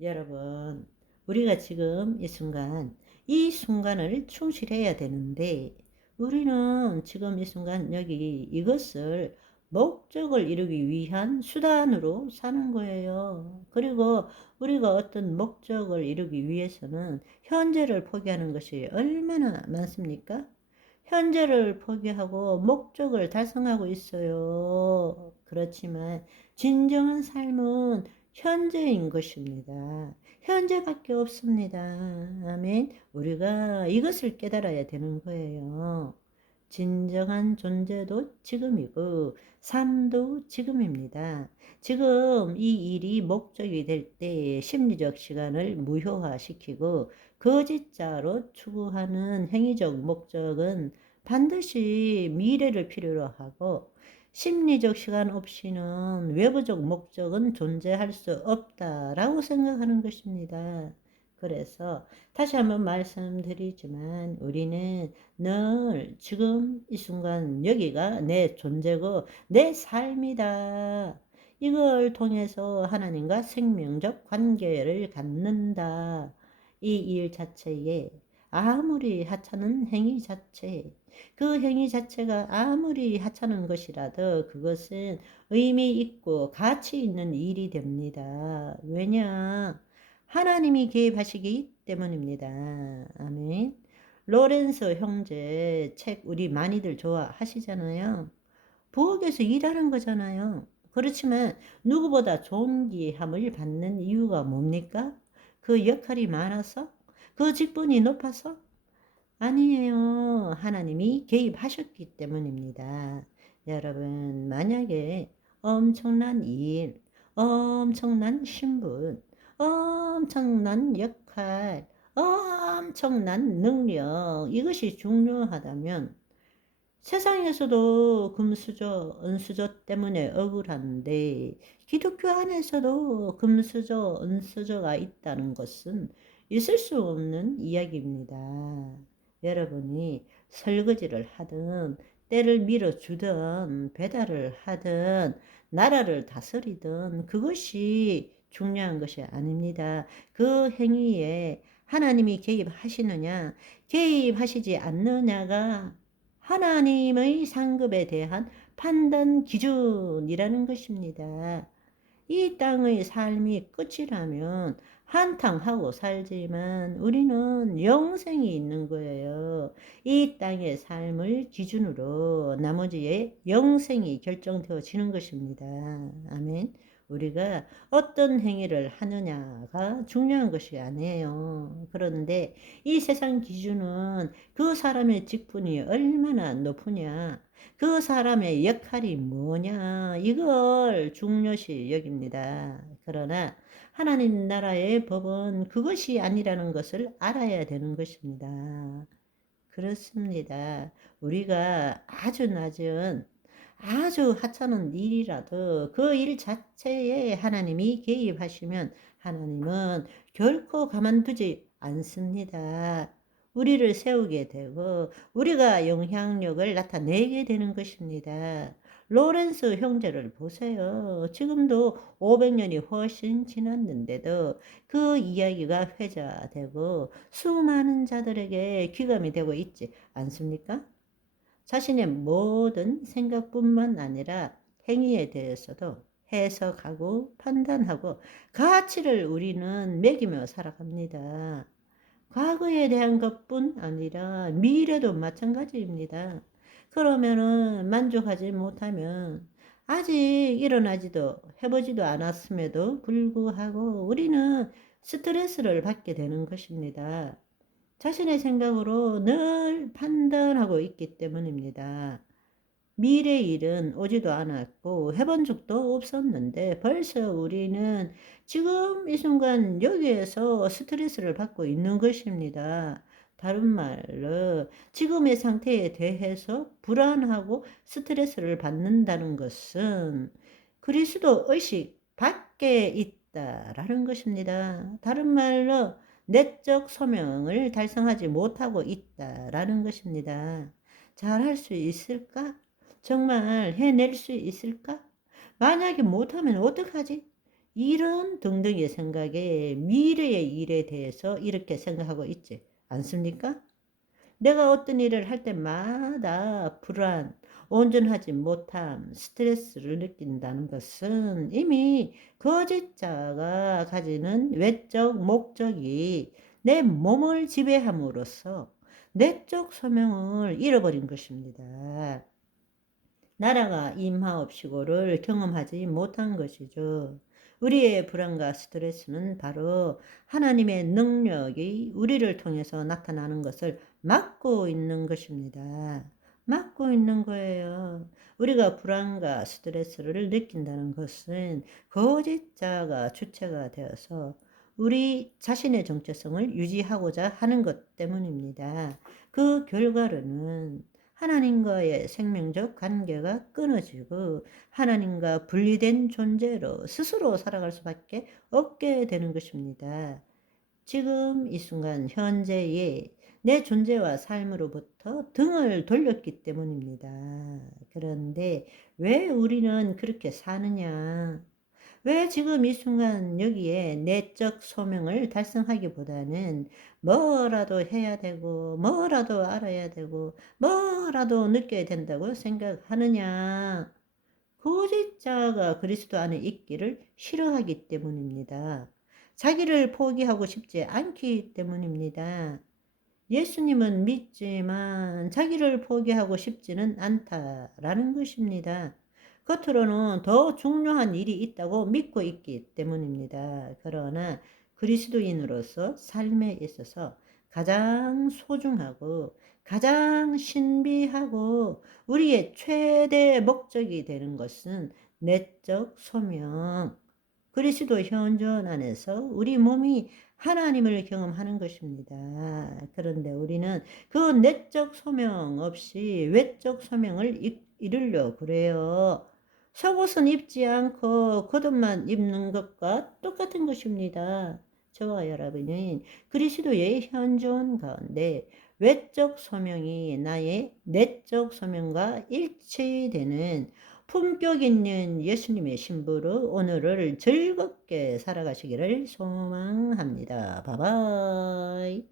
여러분, 우리가 지금 이 순간을 충실해야 되는데, 우리는 지금 이 순간 여기 이것을 목적을 이루기 위한 수단으로 사는 거예요. 그리고 우리가 어떤 목적을 이루기 위해서는 현재를 포기하는 것이 얼마나 많습니까? 현재를 포기하고 목적을 달성하고 있어요. 그렇지만 진정한 삶은 현재인 것입니다. 현재밖에 없습니다. 아멘. 우리가 이것을 깨달아야 되는 거예요. 진정한 존재도 지금이고 삶도 지금입니다. 지금 이 일이 목적이 될 때 심리적 시간을 무효화시키고 거짓자로 추구하는 행위적 목적은 반드시 미래를 필요로 하고 심리적 시간 없이는 외부적 목적은 존재할 수 없다라고 생각하는 것입니다. 그래서 다시 한번 말씀드리지만 우리는 늘 지금 이 순간 여기가 내 존재고 내 삶이다. 이걸 통해서 하나님과 생명적 관계를 갖는다. 이 일 자체에 아무리 하찮은 행위 자체, 그 행위 자체가 아무리 하찮은 것이라도 그것은 의미 있고 가치 있는 일이 됩니다. 왜냐? 하나님이 개입하시기 때문입니다. 아멘. 로렌서 형제 책 우리 많이들 좋아하시잖아요. 부엌에서 일하는 거잖아요. 그렇지만 누구보다 존귀함을 받는 이유가 뭡니까? 그 역할이 많아서? 그 직분이 높아서? 아니에요. 하나님이 개입하셨기 때문입니다. 여러분, 만약에 엄청난 일, 엄청난 신분, 엄청난 역할, 엄청난 능력, 이것이 중요하다면 세상에서도 금수저, 은수저 때문에 억울한데 기독교 안에서도 금수저, 은수저가 있다는 것은 있을 수 없는 이야기입니다. 여러분이 설거지를 하든 때를 밀어주든 배달을 하든 나라를 다스리든 그것이 중요한 것이 아닙니다. 그 행위에 하나님이 개입하시느냐 개입하시지 않느냐가 하나님의 상급에 대한 판단 기준이라는 것입니다. 이 땅의 삶이 끝이라면 한탕하고 살지만 우리는 영생이 있는 거예요. 이 땅의 삶을 기준으로 나머지의 영생이 결정되어지는 것입니다. 아멘. 우리가 어떤 행위를 하느냐가 중요한 것이 아니에요. 그런데 이 세상 기준은 그 사람의 직분이 얼마나 높으냐, 그 사람의 역할이 뭐냐, 이걸 중요시 여깁니다. 그러나 하나님 나라의 법은 그것이 아니라는 것을 알아야 되는 것입니다. 그렇습니다. 우리가 아주 낮은 아주 하찮은 일이라도 그 일 자체에 하나님이 개입하시면 하나님은 결코 가만두지 않습니다. 우리를 세우게 되고 우리가 영향력을 나타내게 되는 것입니다. 로렌스 형제를 보세요. 지금도 500년이 훨씬 지났는데도 그 이야기가 회자되고 수많은 자들에게 귀감이 되고 있지 않습니까? 자신의 모든 생각뿐만 아니라 행위에 대해서도 해석하고 판단하고 가치를 우리는 매기며 살아갑니다. 과거에 대한 것뿐 아니라 미래도 마찬가지입니다. 그러면은 만족하지 못하면 아직 일어나지도 해보지도 않았음에도 불구하고 우리는 스트레스를 받게 되는 것입니다. 자신의 생각으로 늘 판단하고 있기 때문입니다. 미래 일은 오지도 않았고 해본 적도 없었는데 벌써 우리는 지금 이 순간 여기에서 스트레스를 받고 있는 것입니다. 다른 말로 지금의 상태에 대해서 불안하고 스트레스를 받는다는 것은 그리스도 의식 밖에 있다라는 것입니다. 다른 말로 내적 소명을 달성하지 못하고 있다라는 것입니다. 잘할 수 있을까? 정말 해낼 수 있을까? 만약에 못하면 어떡하지? 이런 등등의 생각에 미래의 일에 대해서 이렇게 생각하고 있지 않습니까? 내가 어떤 일을 할 때마다 불안, 온전하지 못함, 스트레스를 느낀다는 것은 이미 거짓자가 가지는 외적 목적이 내 몸을 지배함으로써 내적 소명을 잃어버린 것입니다. 나라가 임하옵시고를 경험하지 못한 것이죠. 우리의 불안과 스트레스는 바로 하나님의 능력이 우리를 통해서 나타나는 것을 막고 있는 것입니다. 막고 있는 거예요. 우리가 불안과 스트레스를 느낀다는 것은 거짓자가 주체가 되어서 우리 자신의 정체성을 유지하고자 하는 것 때문입니다. 그 결과로는 하나님과의 생명적 관계가 끊어지고 하나님과 분리된 존재로 스스로 살아갈 수밖에 없게 되는 것입니다. 지금 이 순간 현재의 내 존재와 삶으로부터 등을 돌렸기 때문입니다. 그런데 왜 우리는 그렇게 사느냐? 왜 지금 이 순간 여기에 내적 소명을 달성하기보다는 뭐라도 해야 되고 뭐라도 알아야 되고 뭐라도 느껴야 된다고 생각하느냐? 거짓자가 그리스도 안에 있기를 싫어하기 때문입니다. 자기를 포기하고 싶지 않기 때문입니다. 예수님은 믿지만 자기를 포기하고 싶지는 않다라는 것입니다. 겉으로는 더 중요한 일이 있다고 믿고 있기 때문입니다. 그러나 그리스도인으로서 삶에 있어서 가장 소중하고 가장 신비하고 우리의 최대 목적이 되는 것은 내적 소명, 그리스도 현존 안에서 우리 몸이 하나님을 경험하는 것입니다. 그런데 우리는 그 내적 소명 없이 외적 소명을 이루려 그래요. 속옷은 입지 않고 겉옷만 입는 것과 똑같은 것입니다. 저와 여러분은 그리스도의 현존 가운데 외적 소명이 나의 내적 소명과 일치되는 품격 있는 예수님의 신부로 오늘을 즐겁게 살아가시기를 소망합니다. 바이바이.